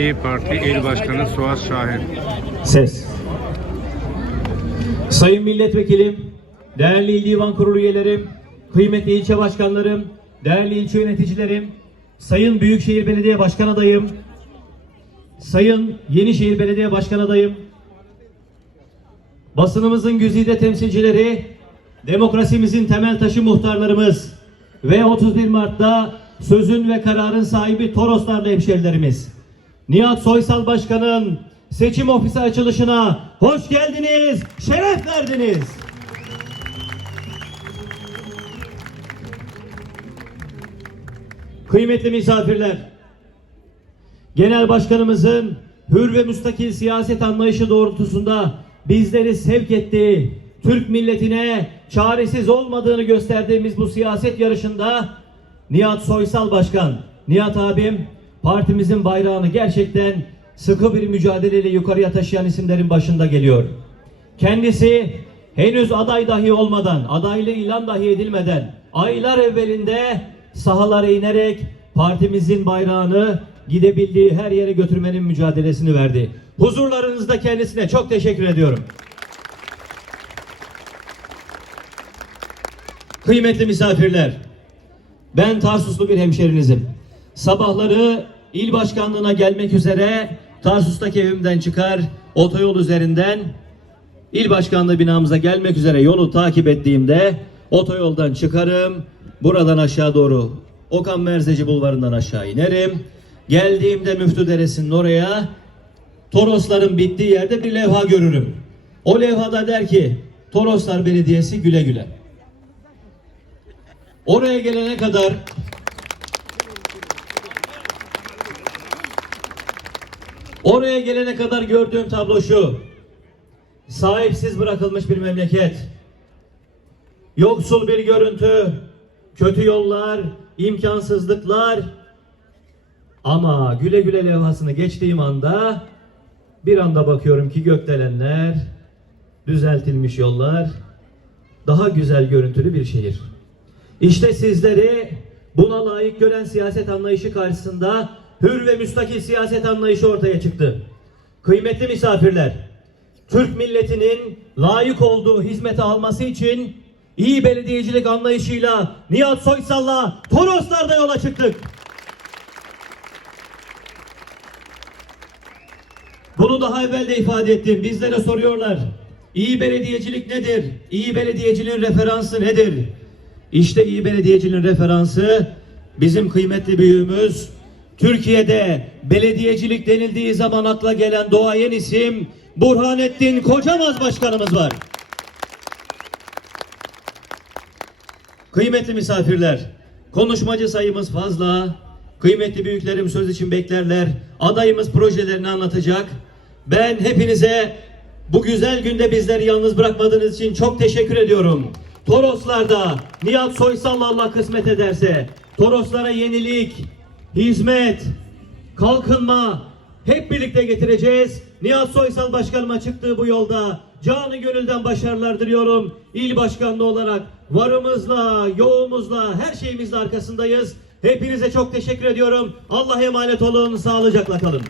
İyi Parti İl Başkanı Suat Şahin. Ses. Sayın Milletvekilim, değerli İl Divan Kurulu üyelerim, kıymetli ilçe başkanlarım, değerli ilçe yöneticilerim, Sayın Büyükşehir Belediye Başkan adayım, Sayın Yenişehir Belediye Başkan adayım, basınımızın güzide temsilcileri, demokrasimizin temel taşı muhtarlarımız ve 31 Mart'ta sözün ve kararın sahibi Toroslarlı hemşerilerimiz. Nihat Soysal Başkan'ın seçim ofisi açılışına hoş geldiniz, şeref verdiniz. Kıymetli misafirler, Genel Başkanımızın hür ve müstakil siyaset anlayışı doğrultusunda bizleri sevk ettiği, Türk milletine çaresiz olmadığını gösterdiğimiz bu siyaset yarışında Nihat Soysal Başkan, Nihat abim partimizin bayrağını gerçekten sıkı bir mücadeleyle yukarıya taşıyan isimlerin başında geliyor. Kendisi henüz aday dahi olmadan, adaylığı ilan dahi edilmeden aylar evvelinde sahalara inerek partimizin bayrağını gidebildiği her yere götürmenin mücadelesini verdi. Huzurlarınızda kendisine çok teşekkür ediyorum. Kıymetli misafirler, ben Tarsuslu bir hemşerinizim. Sabahları il başkanlığına gelmek üzere Tarsus'taki evimden çıkar, otoyol üzerinden il başkanlığı binamıza gelmek üzere yolu takip ettiğimde otoyoldan çıkarım, buradan aşağı doğru Okan Merzeci bulvarından aşağı inerim. Geldiğimde Müftü Deresi'nin oraya Torosların bittiği yerde bir levha görürüm. O levhada der ki Toroslar Belediyesi güle güle. Oraya gelene kadar Oraya gelene kadar gördüğüm tablo şu. Sahipsiz bırakılmış bir memleket. Yoksul bir görüntü, kötü yollar, imkansızlıklar. Ama güle güle levhasını geçtiğim anda bir anda bakıyorum ki gökdelenler, düzeltilmiş yollar, daha güzel görüntülü bir şehir. İşte sizleri buna layık gören siyaset anlayışı karşısında hür ve müstakil siyaset anlayışı ortaya çıktı. Kıymetli misafirler, Türk milletinin layık olduğu hizmeti alması için iyi belediyecilik anlayışıyla Nihat Soysal'la Toroslar'da yola çıktık. Bunu daha evvel de ifade ettim. Bizlere soruyorlar. İyi belediyecilik nedir? İyi belediyeciliğin referansı nedir? İşte iyi belediyeciliğin referansı bizim kıymetli büyüğümüz Türkiye'de belediyecilik denildiği zaman akla gelen doğayen isim Burhanettin Kocamaz Başkanımız var. Kıymetli misafirler, konuşmacı sayımız fazla. Kıymetli büyüklerim söz için beklerler. Adayımız projelerini anlatacak. Ben hepinize bu güzel günde bizleri yalnız bırakmadığınız için çok teşekkür ediyorum. Toroslarda Nihat Soysal'la Allah kısmet ederse Toroslara yenilik, hizmet, kalkınma hep birlikte getireceğiz. Nihat Soysal Başkanıma çıktığı bu yolda canı gönülden başarılar diliyorum. İl başkanlığı olarak varımızla, yoğumuzla, her şeyimizle arkasındayız. Hepinize çok teşekkür ediyorum. Allah'a emanet olun, sağlıcakla kalın.